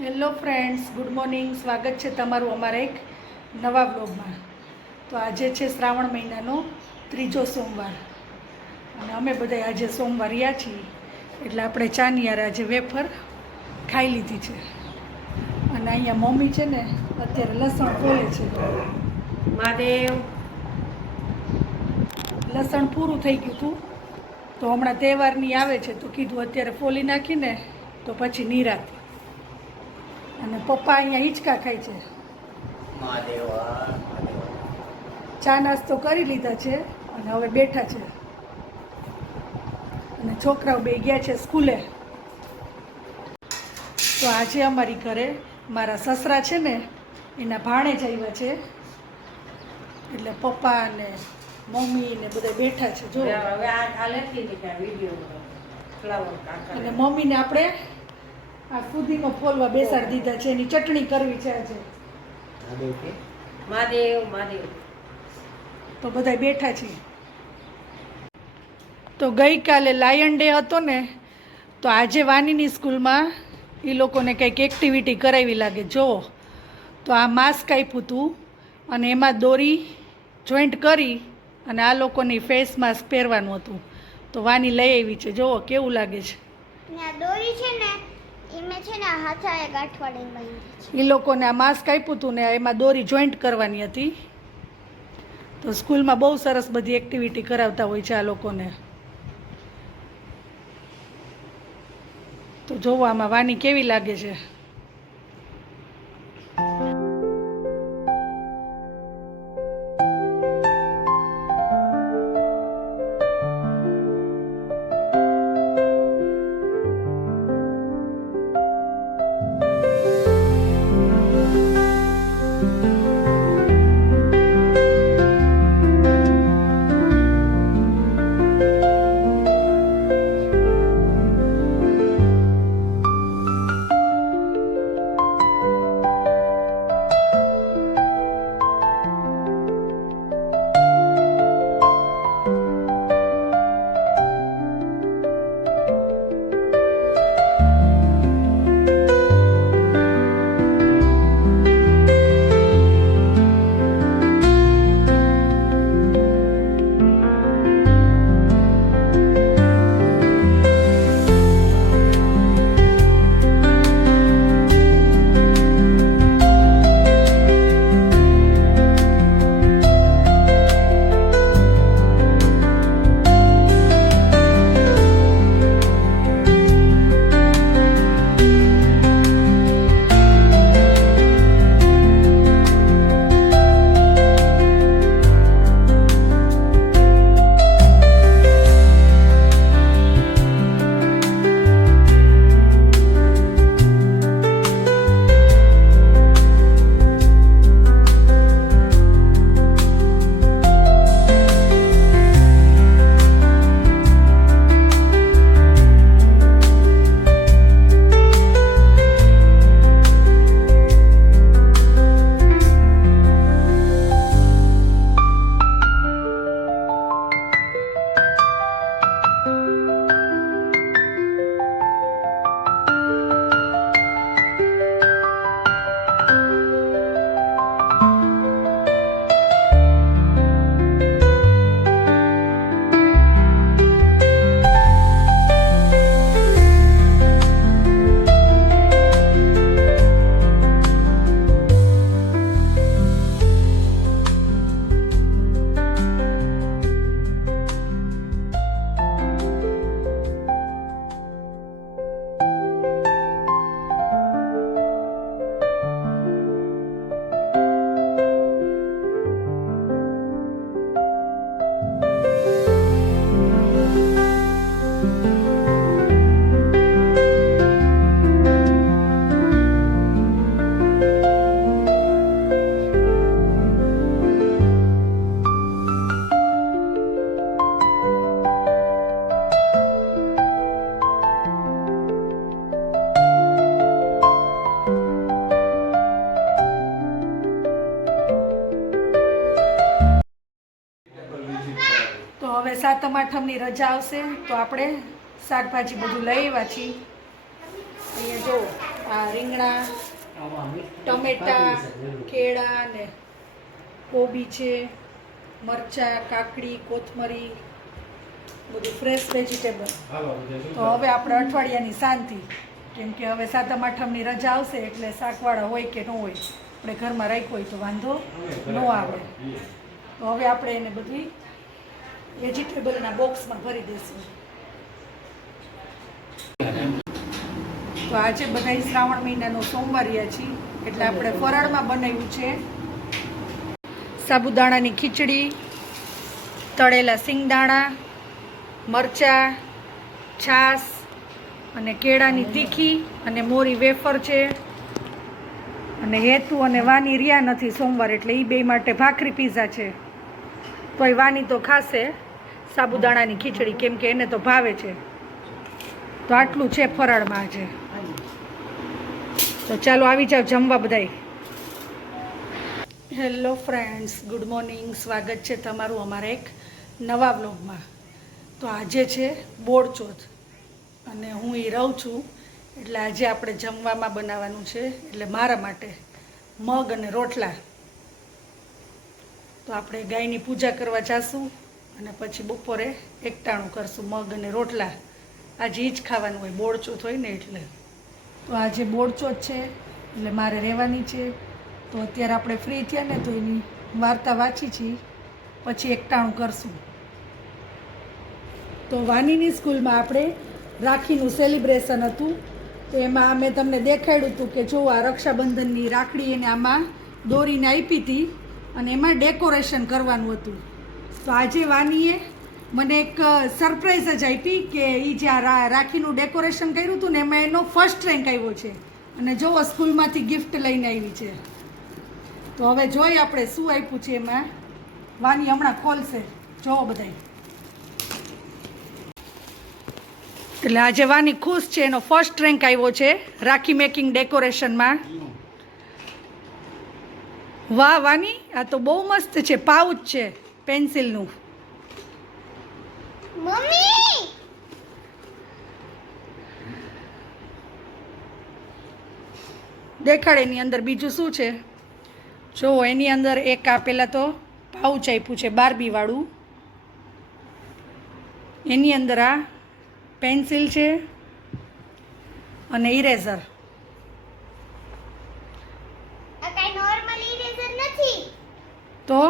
Hello friends good morning. સ્વાગત છે તમારું અમારા એક નવા બ્લોગમાં તો આજે છે શ્રાવણ મહિનાનો ત્રીજો સોમવાર. અને અમે બધા આજે સોમવાર રહ્યા છીએ. એટલે આપણે ચાનિયાર આજે વેફર ખાઈ લીધી છે. અને અહીંયા મમ્મી છે ને અત્યારે લસણ ફોલે છે. મહાદેવ. લસણ પૂરું થઈ ગયું હતું. તો હમણાં તહેવારની આવે છે તો કીધું અત્યારે ફોલી નાખીને તો પછી નિરાત. અને પપ્પા અહીંયા હિંચકા ખાય છે. ચા નાસ્તો કરી લીધા છે અને હવે બેઠા છે. અને છોકરાઓ બે ગયા છે સ્કૂલે. તો આજે અમારી ઘરે મારા સસરા છે ને એના ભાણે જ આવ્યા છે. એટલે પપ્પા અને મમ્મી ને બધા બેઠા છે જો. અને મમ્મીને આપણે આ ફુદીનો ફોલવા બેસાડી દીધા છે એની ચટણી કરવી છે આજે. મહાદેવ મહાદેવ તો બધા બેઠા છીએ તો ગઈકાલે લાયન ડે હતો ને તો આજે વાનીની સ્કૂલમાં એ લોકોને કંઈક એક્ટિવિટી કરાવી લાગે. જુઓ તો આ માસ્ક આપ્યું હતું અને એમાં દોરી જોઈન્ટ કરી અને આ લોકોની ફેસ માસ્ક પહેરવાનું હતું. તો વાની લઈ આવી છે. જુઓ કેવું લાગે છે? દોરી છે ને છે ને બાંધી એ લોકોને આ માસ્ક આપ્યું હતું ને એમાં દોરી જોઈન્ટ કરવાની હતી. તો સ્કૂલમાં બહુ સરસ બધી એક્ટિવિટી કરાવતા હોય છે આ લોકોને. તો જોવો આમાં વાની કેવી લાગે છે. સાતમ, આઠમની રજા આવશે, તો આપણે શાકભાજી બધું લઈ આવ્યા છીએ. અહીંયા જો, આ રીંગણા, ટમેટા, કેળા ને કોબી છે, મરચાં, કાકડી, કોથમરી, બધું ફ્રેશ વેજીટેબલ તો હવે આપણે અઠવાડિયાની શાંતિ, કેમ કે હવે સાતમ, આઠમની રજા આવશે એટલે શાકવાળા હોય કે ન હોય, આપણે ઘરમાં રાખ્યું હોય તો વાંધો ન આવે. તો હવે આપણે એને બધી વેજીટેબલના બોક્સમાં ભરી દઈશું તો આજે બધા શ્રાવણ મહિનાનો સોમવાર રહ્યા છીએ, એટલે આપણે ફરાળમાં બનાવ્યું છે સાબુદાણાની ખીચડી, તળેલા સિંગદાણા, મરચાં, છાશ અને કેળાની તીખી અને મોરી વેફર છે. અને હેતુ અને વાની રહ્યા નથી સોમવાર, એટલે એ બે માટે ભાખરી પીઝા છે. તોય વાની તો ખાશે, સાબુદાણાની ખીચડી કેમ કે એને તો ભાવે છે. તો આટલું છે ફરાળમાં આજે. તો ચાલો આવી જાઓ જમવા બધાય. હેલો ફ્રેન્ડ્સ ગુડ મોર્નિંગ સ્વાગત છે તમારું અમારા એક નવા વ્લોગમાં તો આજે છે બોળચોથ અને હું એ રહું છું, એટલે આજે આપણે જમવામાં બનાવવાનું છે, એટલે મારા માટે મગ અને રોટલા. તો આપણે ગાયની પૂજા કરવા જાશું અને પછી બપોરે એકટાણું કરશું મગ અને રોટલા. આજે જ ખાવાનું હોય, બોળચોથ હોય ને એટલે. તો આજે બોળચોથ છે, એટલે મારે રહેવાની છે. તો અત્યારે આપણે ફ્રી થયા ને તો એની વાર્તા વાંચી છીએ. પછી એકટાણું કરશું. તો વાનીની સ્કૂલમાં આપણે રાખીનું સેલિબ્રેશન હતું. તો એમાં મેં તમને દેખાડ્યું હતું કે જો આ રક્ષાબંધનની રાખડી એને આમાં દોરીને આપી હતી. અને એમાં ડેકોરેશન કરવાનું હતું. તો આજે વાનીએ મને એક સરપ્રાઈઝ જ આપી કે એ જે આ રાખીનું ડેકોરેશન કર્યું હતું ને એમાં એનો ફર્સ્ટ રેન્ક આવ્યો છે. અને જો સ્કૂલમાંથી ગિફ્ટ લઈને આવી છે. તો હવે જોઈએ આપણે શું આપ્યું છે એમાં. વાની હમણાં ખોલશે. જોવો બધાય. એટલે આજે વાની ખુશ છે, એનો ફર્સ્ટ રેન્ક આવ્યો છે, રાખી મેકિંગ ડેકોરેશનમાં. વાહ વાની આ તો બહુ મસ્ત છે પાઉચ છે પેન્સિલનું. મમ્મી! દેખાડ એની અંદર બીજું શું છે? જો એની અંદર એક આ પહેલાં તો પાઉચ આપ્યું છે બારબીવાળું. એની અંદર આ પેન્સિલ છે અને ઇરેઝર આ કાંઈ નોર્મલ ઇરેઝર નથી તો?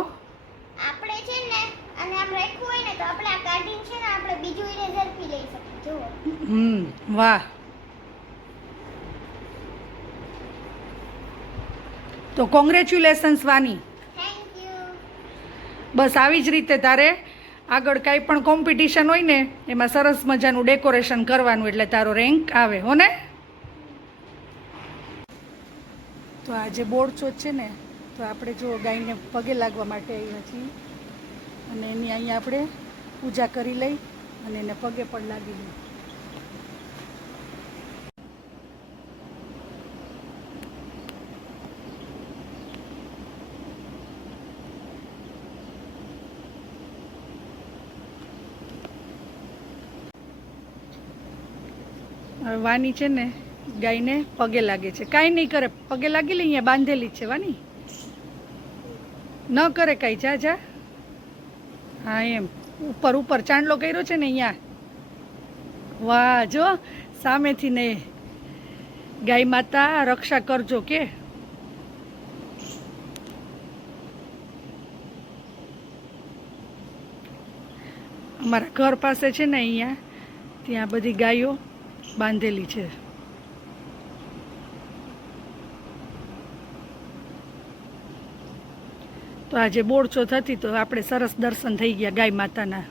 આપણે છે ને અને આમ રાખવું હોય ને તો આપણે આ કાઢીને છે ને આપણે બીજું ઇરેઝર પી લઈ શકીએ. જુઓ. હમ વાહ. તો કોંગ્રેચ્યુલેશન્સ વાની. થેન્ક યુ બસ આવી જ રીતે તારે આગળ કાંઈ પણ કોમ્પિટિશન હોય ને એમાં સરસ મજાનું ડેકોરેશન કરવાનું એટલે તારો રેન્ક આવે હો ને? તો આજે બોર્ડ ચોથ છે ને તો આપણે જો ગાયને પગે લાગવા માટે આવ્યા છીએ. અને એની અહીંયા આપણે પૂજા કરી લઈ અને એને પગે પણ લાગી લઈ હવે વાની છે ને ગાયને પગે લાગે છે. કાંઈ નહીં કરે. પગે લાગી લે અહીંયા બાંધેલી છે વાની. ન કરે કાંઈ. જા જા. હા, એમ. ઉપર ઉપર ચાંદલો કર્યો છે ને અહીંયા. વાહ, જો. સામેથી ને ગાય માતા, રક્ષા કરજો કે. અમારા ઘર પાસે છે ને અહીંયા, ત્યાં બધી ગાયો બાંધેલી છે. તો આજે બોરચો થતી તો આપણે સરસ દર્શન થઈ ગયા ગાય માતાના.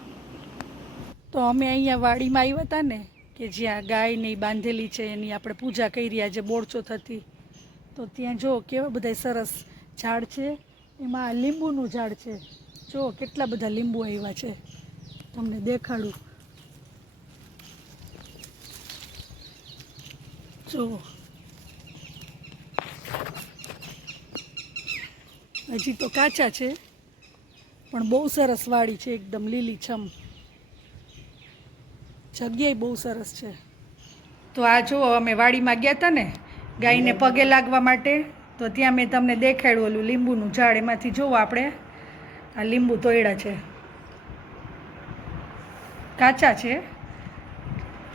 તો અમે અહીંયા વાડીમાં આવ્યા હતા ને, કે જ્યાં ગાયની બાંધેલી છે, એની આપણે પૂજા કરી આજે બોરચો થતી. તો ત્યાં જો કેવા બધા સરસ ઝાડ છે, એમાં લીંબુનું ઝાડ છે. જો કેટલા બધા લીંબુ આવ્યા છે, તમને દેખાડું. જુઓ હજી તો કાચા છે પણ બહુ સરસ વાડી છે એકદમ લીલી છમ. જગ્યાએ બહુ સરસ છે. તો આ જુઓ અમે વાડીમાં ગયા હતા ને ગાયને પગે લાગવા માટે તો ત્યાં મેં તમને દેખાડ્યું ઓલું લીંબુનું ઝાડ એમાંથી જોવો આપણે આ લીંબુ તોયડા છે. કાચા છે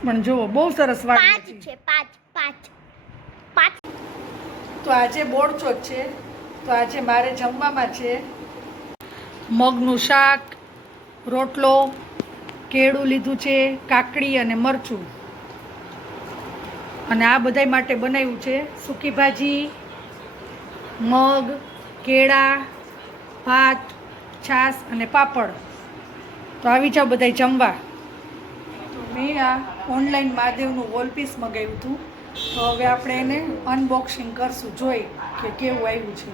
પણ જુઓ બહુ સરસ વાળી વાડી છે પાંચ પાંચ પાંચ. તો આજે બોળચોથ છે તો આજે મારે જમવામાં છે મગનું શાક, રોટલો, કેળું લીધું છે, કાકડી અને મરચું. અને આ બધાય માટે બનાવ્યું છે સૂકી ભાજી, મગ, કેળા, ભાત, છાશ અને પાપડ. તો આવી જાઓ બધાય જમવા. તો મેં આ ઓનલાઈન મહાદેવનું વોલપીસ મગાવ્યું હતું. તો હવે આપણે એને અનબોક્સિંગ કરશું. જોઈ. કે કેવું આવ્યું છે?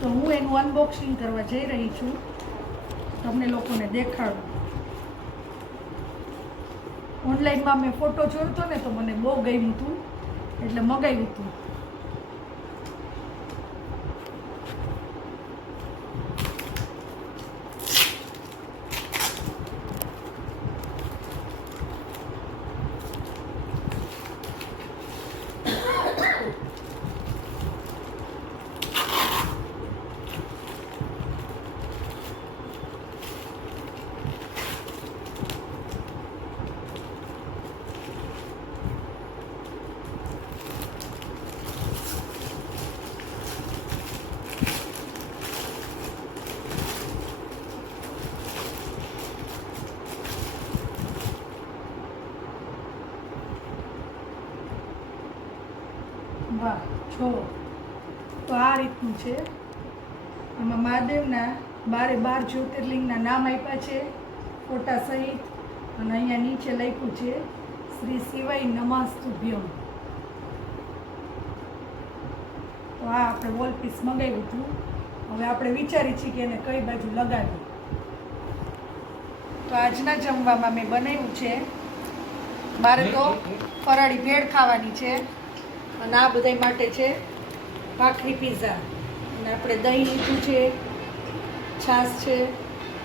તો હું એનું અનબોક્સિંગ કરવા જઈ રહી છું. તમને લોકોને દેખાડું. ઓનલાઈનમાં મેં ફોટો જોયો હતો ને તો મને બહુ ગમ્યું હતું. એટલે મગાવ્યું હતું વાહ છો? તો આ રીતનું છે. આમાં મહાદેવના બારે બાર જ્યોતિર્લિંગના નામ આપ્યા છે, ફોટા સહિત, અને અહીંયા નીચે લખ્યું છે, શ્રી શિવાય નમાસ્તુભ્યમ. તો આ આપણે વોલ પીસ મંગાવ્યું હતું. હવે આપણે વિચારી છીએ કે એને કઈ બાજુ લગાવી તો આજના જમવામાં મેં બનાવ્યું છે. મારે તો ફરાળી ભેળ ખાવાની છે. અને આ બધા માટે છે ભાખરી પીઝા અને આપણે દહીં લીધું છે છાશ છે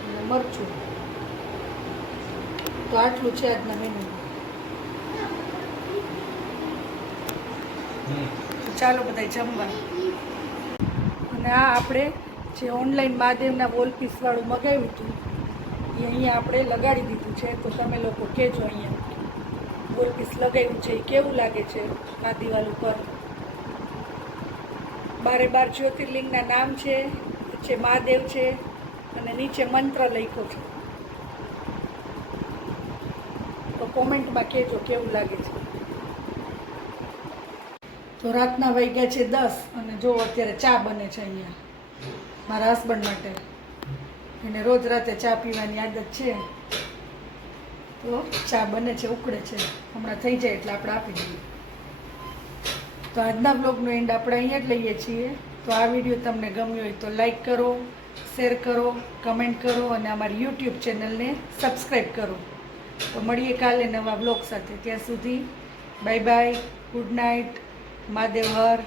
અને મરચું. તો આટલું છે આજના મેનુ ચાલો બધા જમવા. અને આ આપણે જે ઓનલાઈન મહાદેવના વોલ પીસવાળું મગાવ્યું હતું એ અહીંયા આપણે લગાડી દીધું છે. તો તમે લોકો કહેજો અહીંયા. પીસ લગાવ્યું છે એ કેવું લાગે છે આ દિવાલ ઉપર? બારે બાર જ્યોતિર્લિંગના નામ છે છે મહાદેવ છે, અને નીચે મંત્ર લખ્યો છે. તો કોમેન્ટમાં કહેજો કેવું લાગે છે. તો રાતના વાગ્યા છે દસ, અને જો અત્યારે ચા બને છે અહીંયા, મારા હસબન્ડ માટે. એને રોજ રાતે ચા પીવાની આદત છે. તો ચા બને છે, ઉકળે છે. હમણાં થઈ જાય એટલે આપણે આપી દઈએ. તો આજના બ્લોગનો એન્ડ આપણે અહીંયા જ લઈએ છીએ. તો આ વીડિયો તમને ગમ્યો હોય તો લાઈક કરો શેર કરો કમેન્ટ કરો અને અમારી યુટ્યુબ ચેનલને સબસ્ક્રાઈબ કરો. તો મળીએ કાલે નવા બ્લોગ સાથે. ત્યાં સુધી bye bye good night Mahadev Har